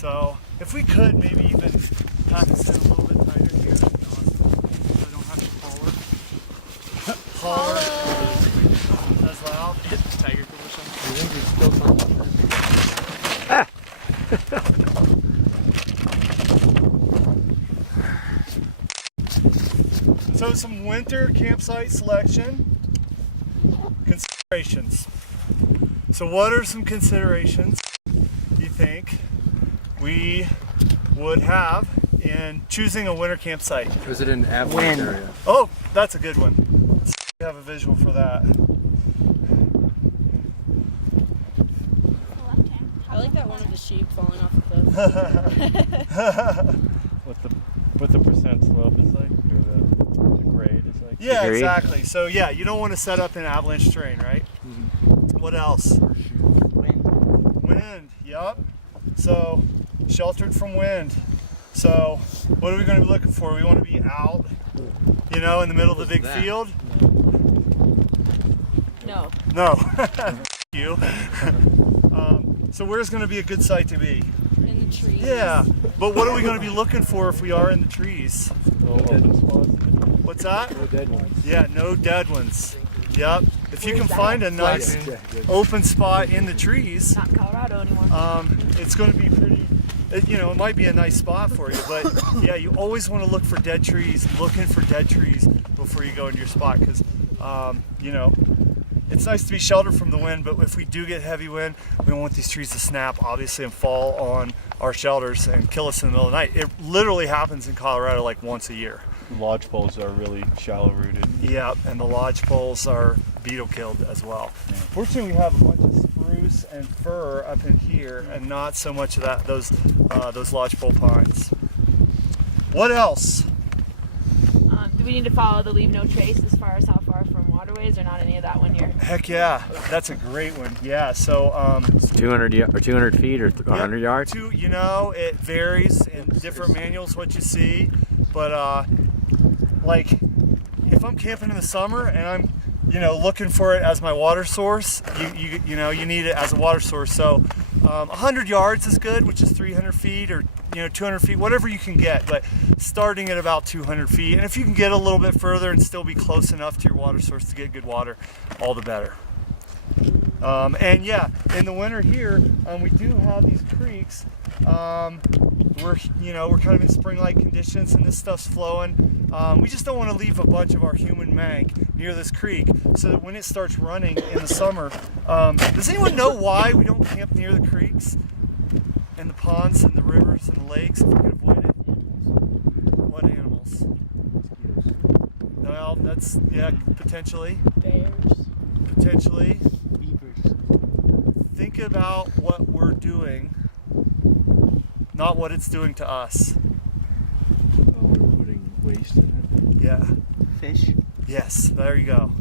So if we could maybe even pack this in a little bit tighter here, so I don't have to holler as loud. Hit the tiger commercial. You think you'd still something? So some winter campsite selection considerations. So what are some considerations you think we would have in choosing a winter campsite? Was it an avalanche area? Oh, that's a good one. Let's have a visual for that. I like that one of the sheep falling off the cliff. What the percent slope is like, or the grade is like. Yeah, Agreed. exactly. So yeah, you don't want to set up in avalanche terrain, right? Mm-hmm. What else? Wind, yep. So sheltered from wind. So what are we going to be looking for? We want to be out, you know, in the middle of the big that? field. No. No. You. So where's going to be a good site to be? In the trees. Yeah, but what are we going to be looking for if we are in the trees? No open spots. What's that? No dead ones. Yeah, no dead ones. Yep. If you can find a nice open spot in the trees, Not in Colorado anymore. it's going to be pretty, you know, it might be a nice spot for you, but yeah, you always want to look for dead trees, looking for dead trees before you go into your spot, because, you know, it's nice to be sheltered from the wind, but if we do get heavy wind, we don't want these trees to snap, obviously, and fall on our shelters and kill us in the middle of the night. It literally happens in Colorado like once a year. Lodge poles are really shallow rooted. Yeah, and the lodge poles are beetle killed as well. Fortunately, we have a bunch of spruce and fir up in here, and not so much of that those lodge pole pines. What else? Do we need to follow the leave no trace as far as how far from waterways, or not any of that when you're? Heck yeah, that's a great one. Yeah, so It's 200 feet or 100 yards? you know, it varies in different manuals what you see, but like if I'm camping in the summer and I'm, you know, looking for it as my water source, you know, you need it as a water source. So 100 yards is good, which is 300 feet, or, you know, 200 feet, whatever you can get, but starting at about 200 feet. And if you can get a little bit further and still be close enough to your water source to get good water, all the better. And yeah, in the winter here, we do have these creeks. We're kind of in spring-like conditions, and this stuff's flowing. We just don't want to leave a bunch of our human mank near this creek, so that when it starts running in the summer, does anyone know why we don't camp near the creeks and the ponds and the rivers and the lakes if we can avoid it? What animals? Well, that's, yeah, potentially. Bears. Potentially. Beavers. Think about what we're doing, not what it's doing to us. Oh, we're putting waste in Yeah. Fish. Yes, there you go.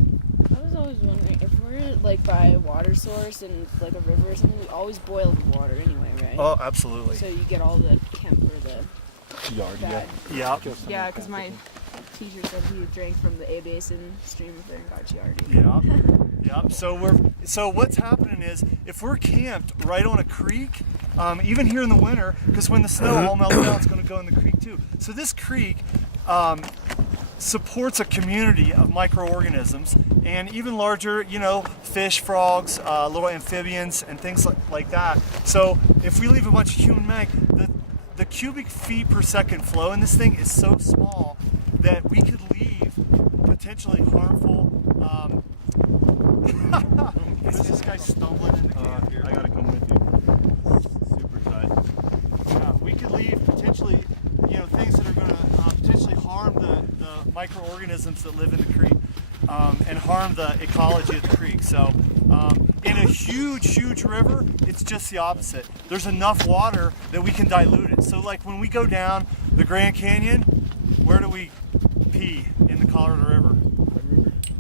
I was always wondering if we're like by a water source and like a river or something. We always boil the water anyway, right? Oh, absolutely. So you get all the Kemp or the it. Yard, bad. Yeah. Yeah, because my teacher said he drank from the A Basin stream up there in Gacciardi. Yeah. Yeah. So what's happening is if we're camped right on a creek, even here in the winter, because when the snow all melts down, it's going to go in the creek too. So this creek supports a community of microorganisms and even larger, you know, fish, frogs, little amphibians, and things like that. So if we leave a bunch of human mank, the cubic feet per second flow in this thing is so small that we could leave potentially harmful. Is this guy stumbling in the camp? I gotta come with you. Super tight. Yeah, we could leave potentially, you know, things that are going to potentially harm the microorganisms that live in the creek, and harm the ecology of the creek. So in a huge river, it's just the opposite. There's enough water that we can dilute it. So like when we go down the Grand Canyon, where do we pee in the Colorado River?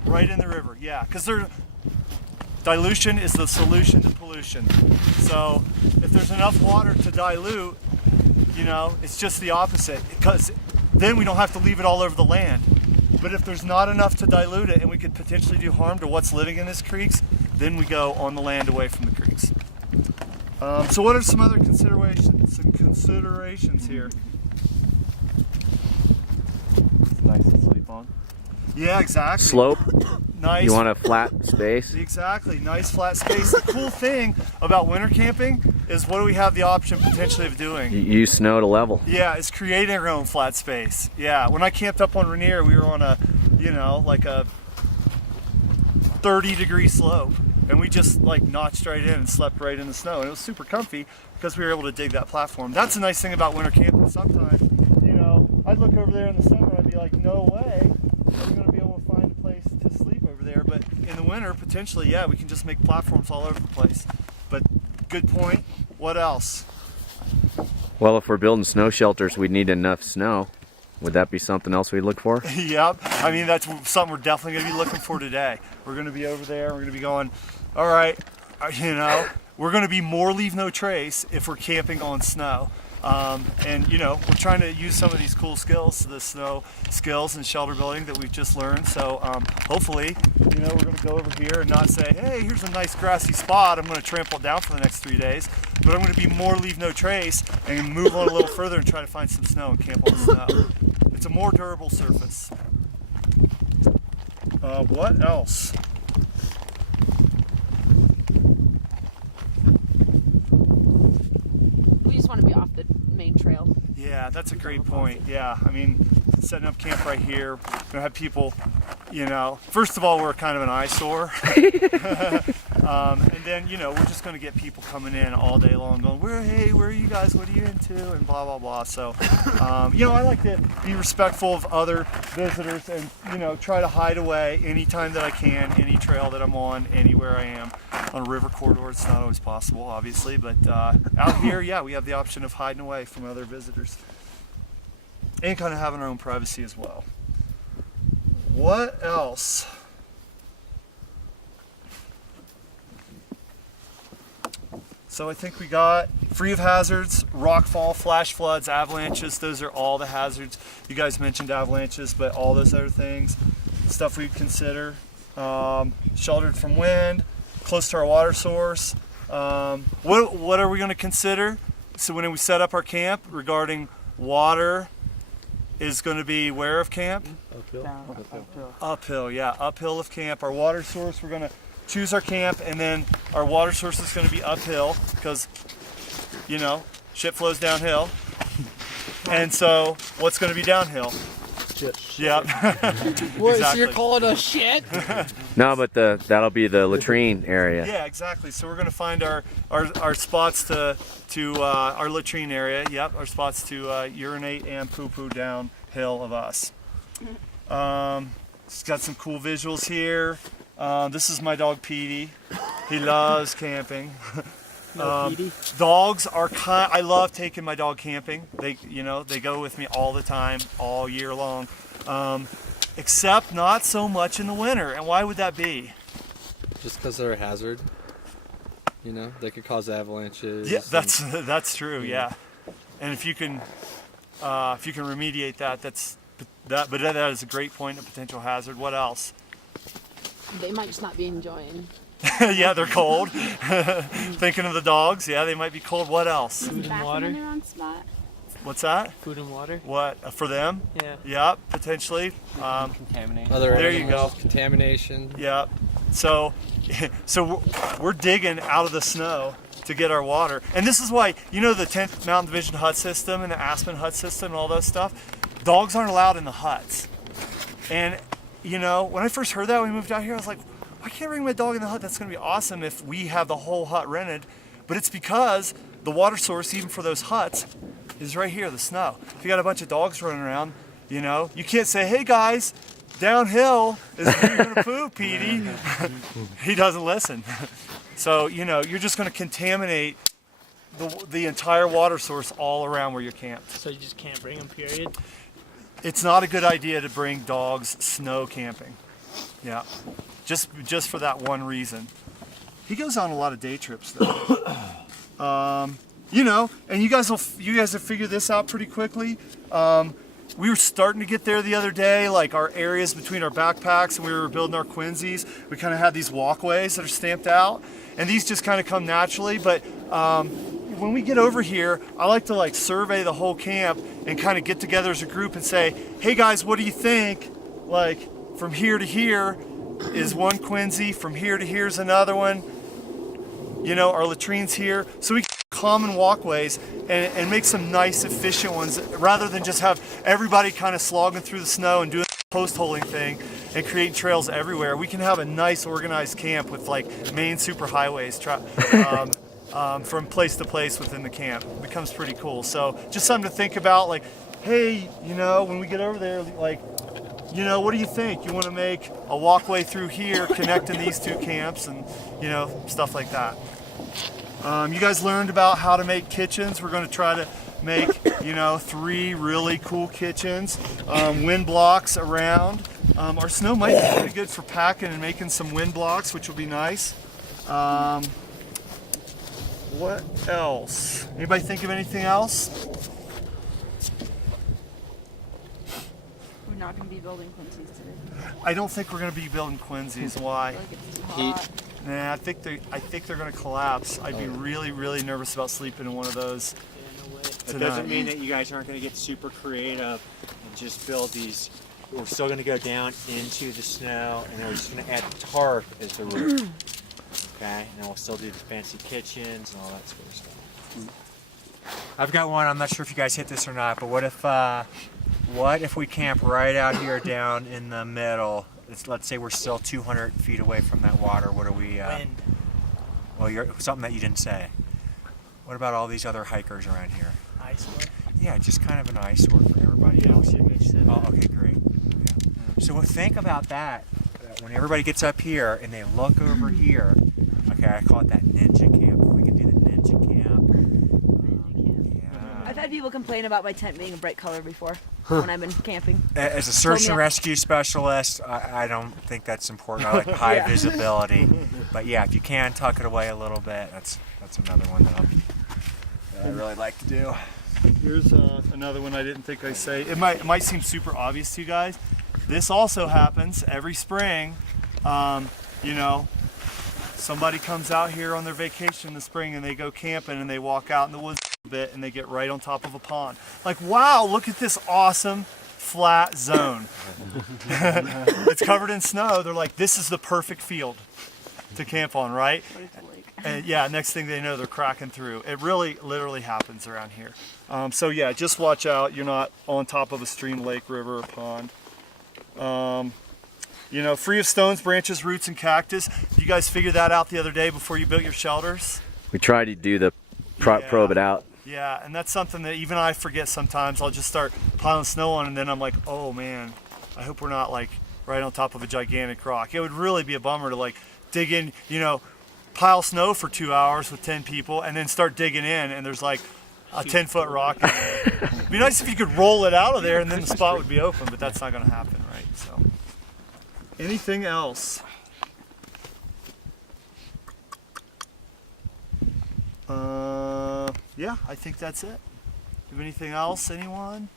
Right in the river, yeah, because dilution is the solution to pollution. So if there's enough water to dilute, you know, it's just the opposite, because then we don't have to leave it all over the land. But if there's not enough to dilute it and we could potentially do harm to what's living in these creeks, then we go on the land away from the creeks. So what are some other considerations here? It's nice to sleep on. Yeah, exactly. Slope. Nice. You want a flat space. Exactly, nice flat space. The cool thing about winter camping is what do we have the option potentially of doing? Use snow to level. Yeah, it's creating our own flat space. Yeah, when I camped up on Rainier, we were on a, like a 30-degree slope, and we just like notched right in and slept right in the snow, and it was super comfy because we were able to dig that platform. That's a nice thing about winter camping. Sometimes, I'd look over there in the summer, I'd be like, no way, we're going to be able to find a place to sleep over there. But in the winter, potentially, yeah, we can just make platforms all over the place. But good point. What else? Well, if we're building snow shelters, we'd need enough snow. Would that be something else we'd look for? Yep. I mean, that's something we're definitely going to be looking for today. We're going to be over there. We're going to be going, all right, we're going to be more leave no trace if we're camping on snow. And we're trying to use some of these cool skills, the snow skills and shelter building that we've just learned. So hopefully, we're going to go over here and not say, hey, here's a nice grassy spot, I'm going to trample it down for the next 3 days. But I'm going to be more leave no trace and move on a little further and try to find some snow and camp on the snow. It's a more durable surface. What else? We just want to be off the main trail. Yeah, that's a great point. Yeah, I mean, setting up camp right here, we're gonna have people, first of all, we're kind of an eyesore. And then, we're just gonna get people coming in all day long going, where are you guys? What are you into? And blah, blah, blah. So, I like to be respectful of other visitors and, try to hide away anytime that I can, any trail that I'm on, anywhere I am. On a river corridor, it's not always possible, obviously, but out here, yeah, we have the option of hiding away from other visitors and kind of having our own privacy as well. What else? So I think we got free of hazards, rockfall, flash floods, avalanches. Those are all the hazards. You guys mentioned avalanches, but all those other things, stuff we'd consider. Sheltered from wind, close to our water source. What are we going to consider? So when we set up our camp regarding water is going to be where of camp? Uphill, yeah, uphill of camp. Our water source, we're going to choose our camp, and then our water source is going to be uphill because, shit flows downhill. And so what's going to be downhill? Yep. What, Exactly. so you're calling us shit? No, but that'll be the latrine area. Yeah, exactly. So we're going to find our spots to our latrine area. Yep, our spots to urinate and poo-poo downhill of us. It's got some cool visuals here. This is my dog Petey. He loves camping. Dogs are I love taking my dog camping. They go with me all the time, all year long. Except not so much in the winter. And why would that be? Just because they're a hazard. They could cause avalanches. Yeah, that's true. Yeah, and if you can remediate that, but that is a great point, a potential hazard. What else? They might just not be enjoying. Yeah, they're cold. Thinking of the dogs, yeah, they might be cold. What else? Food and water. On spot. What's that? Food and water. What for them? Yeah. Yeah, potentially. Contaminate. Other There you animals, go. Contamination. Yeah. So we're digging out of the snow to get our water, and this is why the 10th Mountain Division hut system and the Aspen hut system and all that stuff. Dogs aren't allowed in the huts, and when I first heard that when we moved out here, I was like, I can't bring my dog in the hut. That's going to be awesome if we have the whole hut rented. But it's because the water source, even for those huts, is right here, the snow. If you got a bunch of dogs running around, you can't say, hey guys, downhill is where you're going to poop, Petey. He doesn't listen. So, you're just going to contaminate the entire water source all around where you're camped. So you just can't bring them, period? It's not a good idea to bring dogs snow camping. Yeah. Just for that one reason. He goes on a lot of day trips though. And you guys have figured this out pretty quickly. We were starting to get there the other day, like our areas between our backpacks, and we were building our Quincy's. We kind of had these walkways that are stamped out, and these just kind of come naturally. But when we get over here, I like to like survey the whole camp and kind of get together as a group and say, hey guys, what do you think? Like from here to here is one Quincy, from here to here's another one. You know, our latrines here. So we can common walkways and make some nice efficient ones rather than just have everybody kind of slogging through the snow and doing the post holing thing and creating trails everywhere. We can have a nice organized camp with like main super highways from place to place within the camp. It becomes pretty cool. So just something to think about, like, hey, you know, when we get over there, like, you know, what do you think? You want to make a walkway through here connecting these two camps and, you know, stuff like that. You guys learned about how to make kitchens. We're going to try to make, you know, 3 really cool kitchens, wind blocks around. Our snow might be pretty good for packing and making some wind blocks, which will be nice. What else? Anybody think of anything else? We're not going to be building Quincy's today. I don't think we're going to be building Quincy's. Why? I feel like it's too Heat. hot. Nah, I think they're going to collapse. I'd be really, really nervous about sleeping in one of those. It doesn't mean that you guys aren't going to get super creative and just build these. We're still going to go down into the snow, and then we're just going to add tarp as the roof. Okay, and then we'll still do the fancy kitchens and all that sort of stuff. I've got one. I'm not sure if you guys hit this or not, but what if we camp right out here down in the middle? Let's say we're still 200 feet away from that water. What are we? Wind. Well, something that you didn't say. What about all these other hikers around here? Eyesore. Yeah, just kind of an eyesore for everybody else. Oh, okay, great. Yeah. So think about that when everybody gets up here and they look over here. Okay, I call it that ninja camp. If we can do the ninja camp. Yeah. I've had people complain about my tent being a bright color before when I've been camping. As a search and up. rescue specialist, I don't think that's important. I like high visibility. But yeah, if you can tuck it away a little bit, that's another one that I really like to do. Here's another one I didn't think I'd say. It might seem super obvious to you guys. This also happens every spring. You know, somebody comes out here on their vacation in the spring and they go camping and they walk out in the woods a bit and they get right on top of a pond. Like, wow, look at this awesome flat zone. It's covered in snow. They're like, this is the perfect field to camp on, right? And yeah, next thing they know, they're cracking through. It really, literally happens around here. So yeah, just watch out. You're not on top of a stream, lake, river, or pond. You know, free of stones, branches, roots, and cactus. You guys figured that out the other day before you built your shelters? We try to do the probe it out. Yeah, and that's something that even I forget sometimes. I'll just start piling snow on and then I'm like, oh man, I hope we're not like right on top of a gigantic rock. It would really be a bummer to like dig in, you know, pile snow for 2 hours with 10 people and then start digging in and there's like a 10-foot rock in there. It'd be nice if you could roll it out of there and then the spot would be open, but that's not going to happen, right? So, anything else? Yeah, I think that's it. Have anything else, anyone?